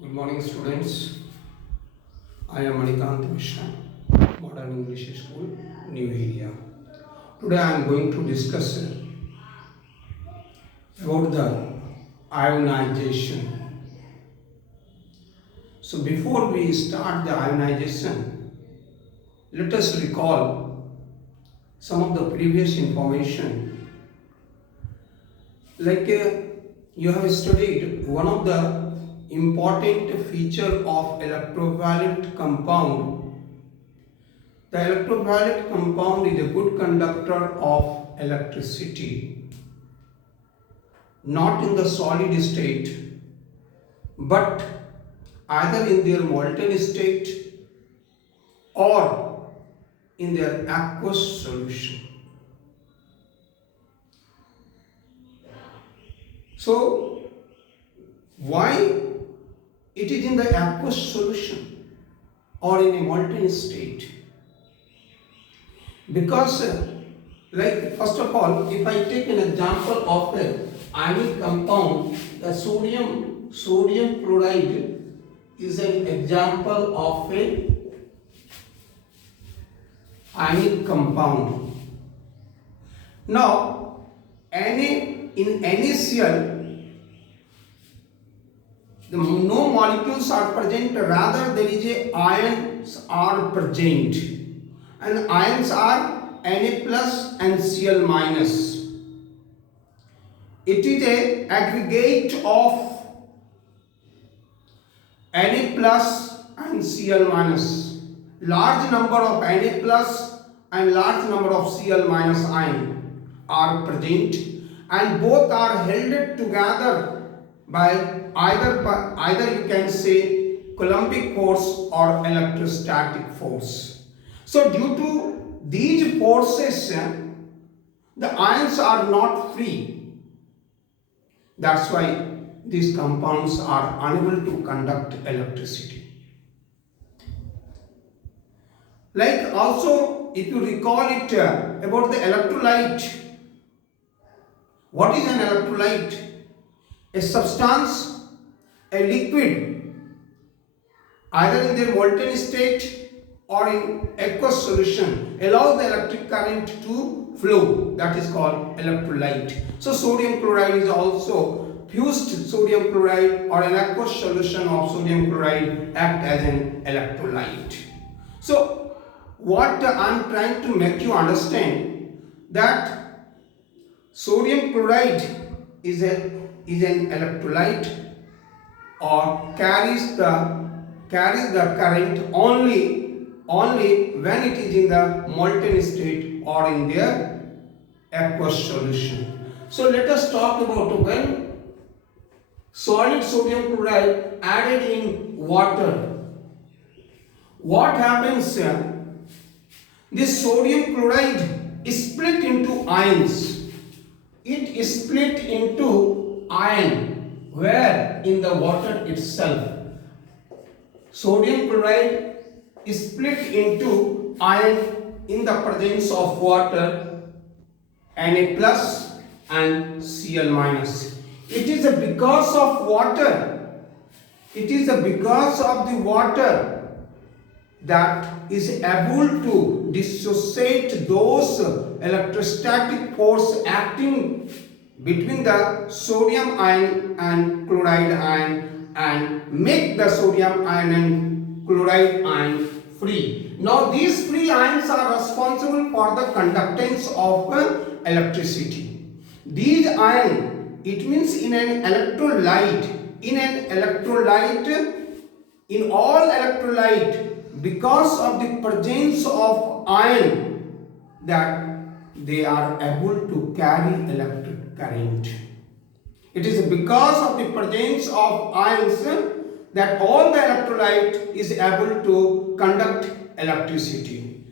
Good morning, students. I am Manikant Mishra, Modern English School, New Area. Today I am going to discuss about the ionization. So before we start the ionization, let us recall some of the previous information. You have studied one of the important feature of electroviolet compound. The electroviolet compound is a good conductor of electricity, not in the solid state, but either in their molten state or in their aqueous solution. So, why it is in the aqueous solution or in a molten state? Because first of all, if I take an example of a ionic compound, the sodium chloride is an example of a ionic compound. Now, in NaCl, no molecules are present, rather there is a ions are present, and ions are Na plus and Cl minus. It is a aggregate of Na plus and Cl minus. Large number of Na plus and large number of Cl minus ion are present, and both are held together by either you can say Coulombic force or electrostatic force. So due to these forces, the ions are not free. That's why these compounds are unable to conduct electricity. Like also, if you recall it about the electrolyte, what is an electrolyte? A substance, a liquid, either in their molten state or in aqueous solution, allows the electric current to flow. That is called electrolyte. So sodium chloride is also fused sodium chloride or an aqueous solution of sodium chloride act as an electrolyte. So what I am trying to make you understand, that sodium chloride is an electrolyte or carries the current only when it is in the molten state or in their aqueous solution. So let us talk about when solid sodium chloride added in water. What happens here? This sodium chloride is split into ions. It is split into ion where in the water itself. Sodium chloride is split into ion in the presence of water, Na plus and Cl minus. It is because of water. It is because of the water that is able to dissociate those electrostatic force acting between the sodium ion and chloride ion and make the sodium ion and chloride ion free. Now these free ions are responsible for the conductance of electricity. These ions, it means in all electrolyte, because of the presence of ion, that they are able to carry electric current. It is because of the presence of ions that all the electrolyte is able to conduct electricity.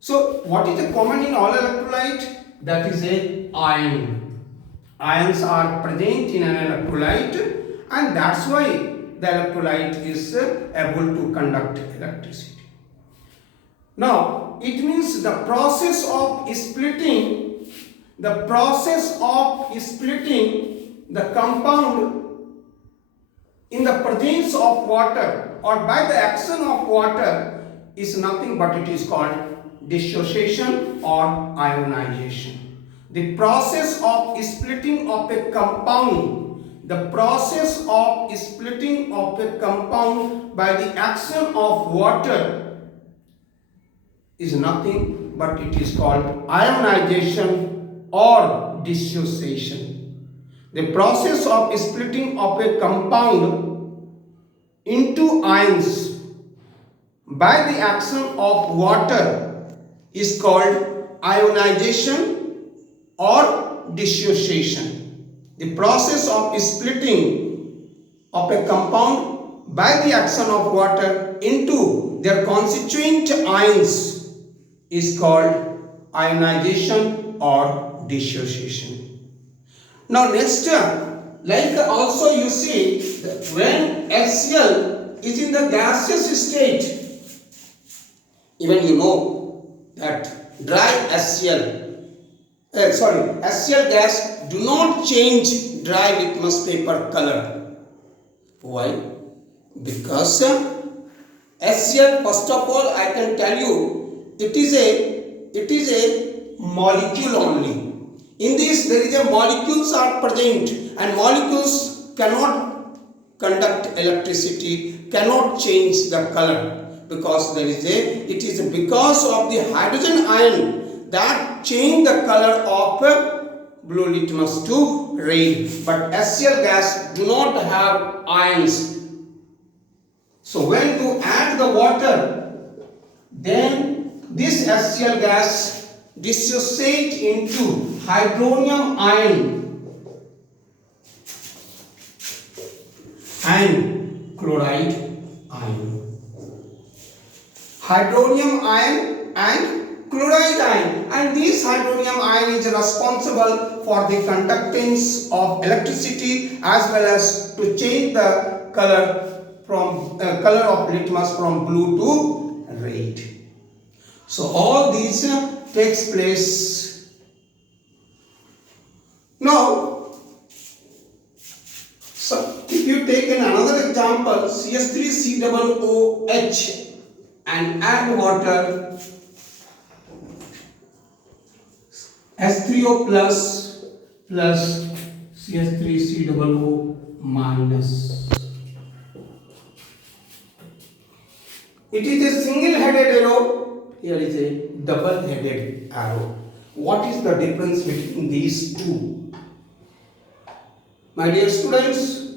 So what is the common in all electrolyte? That is a ion. Ions are present in an electrolyte, and that's why the electrolyte is able to conduct electricity. Now, it means the process of splitting the compound in the presence of water or by the action of water is nothing but it is called dissociation or ionization. The process of splitting of a compound, the process of splitting of a compound by the action of water is nothing but it is called ionization or dissociation. The process of splitting of a compound into ions by the action of water is called ionization or dissociation. The process of splitting of a compound by the action of water into their constituent ions is called ionization or dissociation. Now next, like also you see when HCl is in the gaseous state, even you know that dry HCl, HCl gas do not change dry litmus paper color. Why? Because HCl, first of all I can tell you, it is a molecule only. In this there is a molecules are present and molecules cannot conduct electricity, cannot change the color because it is because of the hydrogen ion that change the color of blue litmus to red, but HCl gas do not have ions. So when you add the water, then this HCl gas dissociate into hydronium ion and chloride ion. Hydronium ion and chloride ion, and this hydronium ion is responsible for the conductance of electricity as well as to change the color from color of litmus from blue to red. So all these takes place. Now, so if you take another example, CH3COOH and add water, H3O plus CH3COO minus. It is a single-headed arrow, here is a double-headed arrow. What is the difference between these two? My dear students,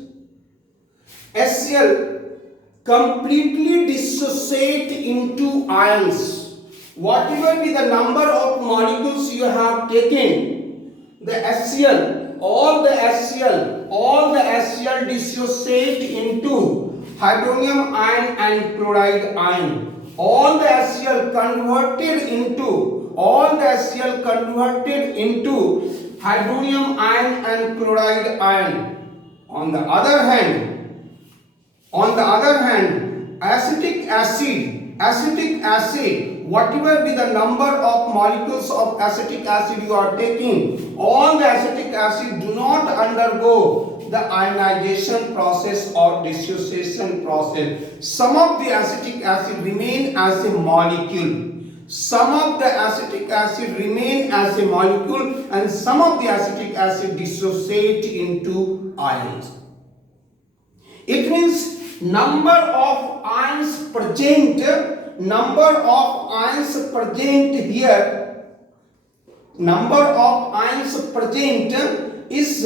HCl completely dissociate into ions. Whatever be the number of molecules you have taken, the HCl, all the HCl dissociate into hydronium ion and chloride ion. All the HCl converted into hydronium ion and chloride ion. On the other hand, acetic acid, whatever be the number of molecules of acetic acid you are taking, all the acetic acid do not undergo the ionization process or dissociation process. Some of the acetic acid remain as a molecule. Some of the acetic acid remain as a molecule and some of the acetic acid dissociate into ions. It means number of ions present is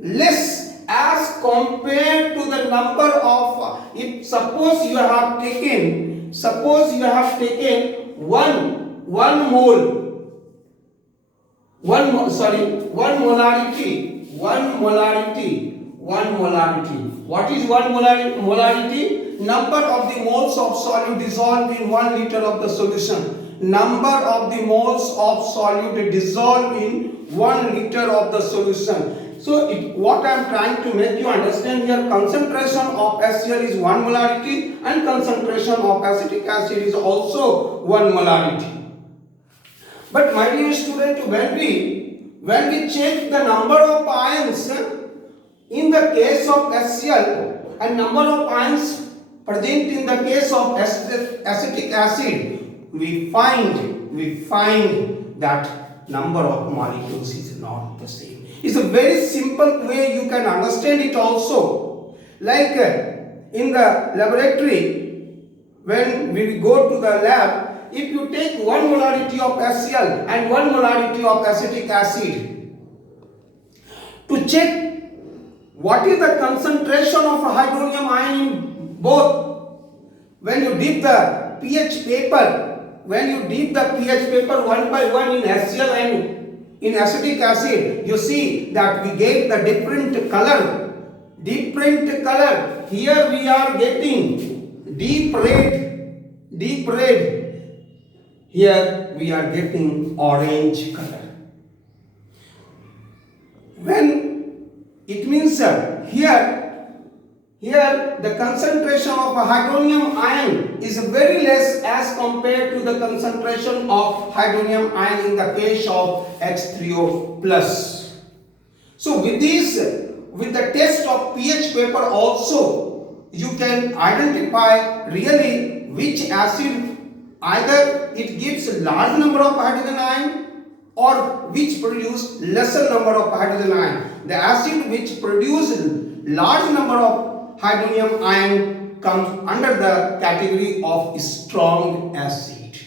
less as compared to the number of, if suppose you have taken 1 molarity. What is 1 molarity? Number of the moles of solute dissolved in 1 liter of the solution. Number of the moles of solute dissolved in 1 liter of the solution. So what I am trying to make you understand here, concentration of HCl is 1 molarity and concentration of acetic acid is also 1 molarity. But my dear student, when we check the number of ions in the case of HCl and number of ions present in the case of acetic acid, we find that number of molecules is not the same. It's a very simple way you can understand it also. Like in the laboratory, when we go to the lab, if you take 1 molarity of HCl and 1 molarity of acetic acid, to check what is the concentration of a hydronium ion in both, when you dip the pH paper, one by one in HCl and in acetic acid, you see that we get the different color. Here we are getting deep red. Here we are getting orange color. When it means here the concentration of a hydronium ion is very less as compared to the concentration of hydronium ion in the case of H3O plus. So with the test of pH paper also, you can identify really which acid either it gives a large number of hydrogen ion or which produce lesser number of hydrogen ion. The acid which produces large number of hydronium ion comes under the category of strong acid.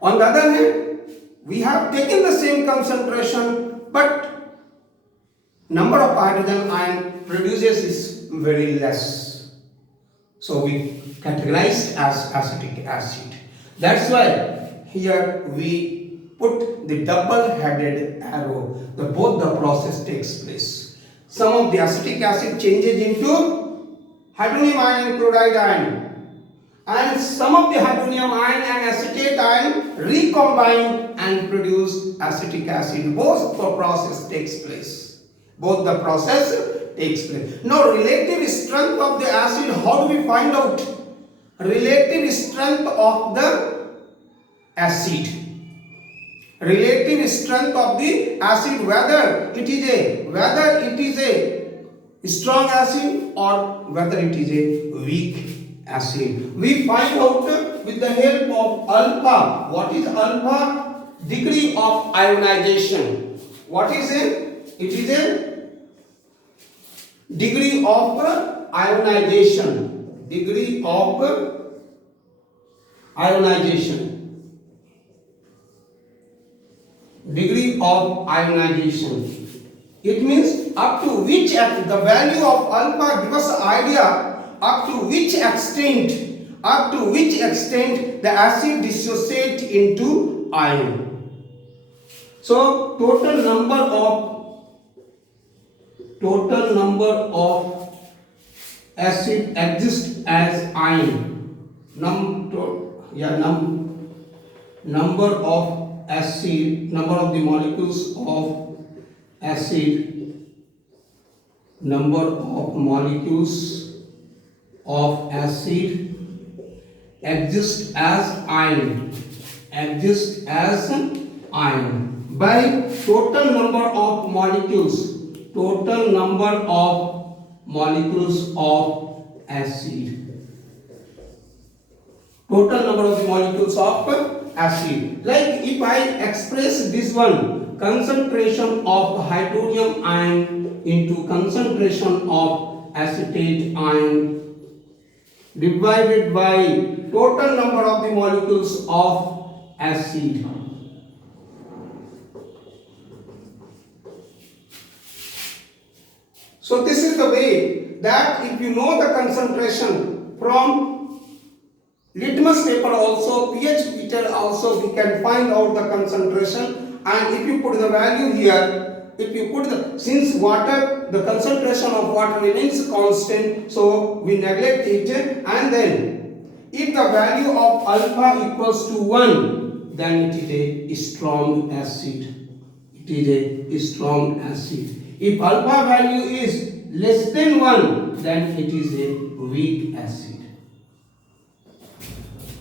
On the other hand, we have taken the same concentration, but number of hydrogen ion produces is very less. So we categorized as acetic acid. That's why here we put the double-headed arrow. Both the process takes place. Some of the acetic acid changes into hydronium ion and chloride ion, and some of the hydronium ion and acetate ion recombine and produce acetic acid. Both the process takes place. Now, relative strength of the acid, how do we find out? Relative strength of the acid. Relative strength of the acid, whether it is a strong acid or whether it is a weak acid. We find out with the help of alpha. What is alpha? Degree of ionization. What is it? It is a degree of ionization. Degree of ionization. Degree of ionization. It means up to which the value of alpha gives us an idea up to which extent the acid dissociates into ion. So total number of acid exists as ion. Number of the molecules of acid, number of molecules of acid exist as ion, by total number of molecules of acid. Total number of the molecules of acid. Like if I express this one, concentration of hydronium ion into concentration of acetate ion divided by total number of the molecules of acid. So this is the way that if you know the concentration from litmus paper also, pH meter also, we can find out the concentration. And if you put the value here, since water, the concentration of water remains constant, so we neglect it, and then if the value of alpha equals to 1, then it is a strong acid. If alpha value is less than 1, then it is a weak acid.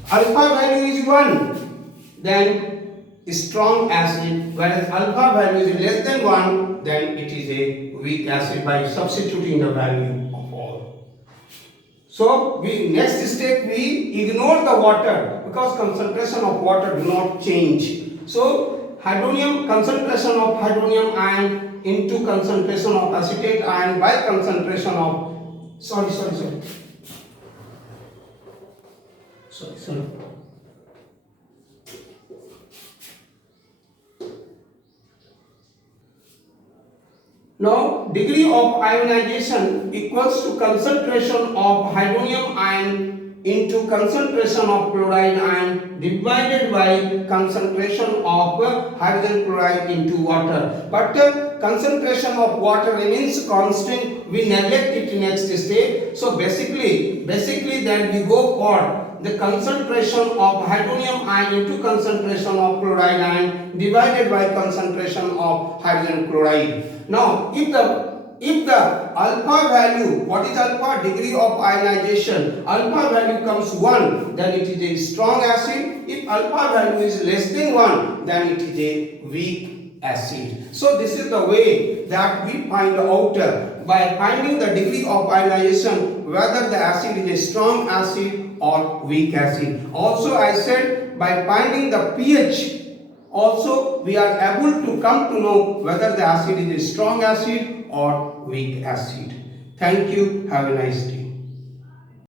Alpha value is 1, then strong acid, whereas alpha value is less than 1, then it is a weak acid by substituting the value of all. So we next step we ignore the water because concentration of water do not change. So hydronium, concentration of hydronium ion into concentration of acetate ion by concentration of sorry. Now, degree of ionization equals to concentration of hydronium ion into concentration of chloride ion divided by concentration of hydrogen chloride into water. But concentration of water remains constant. We neglect it next step. So basically then we go for the concentration of hydronium ion into concentration of chloride ion divided by concentration of hydrogen chloride. Now, if the alpha value, what is alpha? Degree of ionization. Alpha value comes 1, then it is a strong acid. If alpha value is less than 1, then it is a weak acid. So this is the way that we find out by finding the degree of ionization whether the acid is a strong acid or weak acid. Also I said by finding the pH also we are able to come to know whether the acid is a strong acid or weak acid. Thank you. Have a nice day.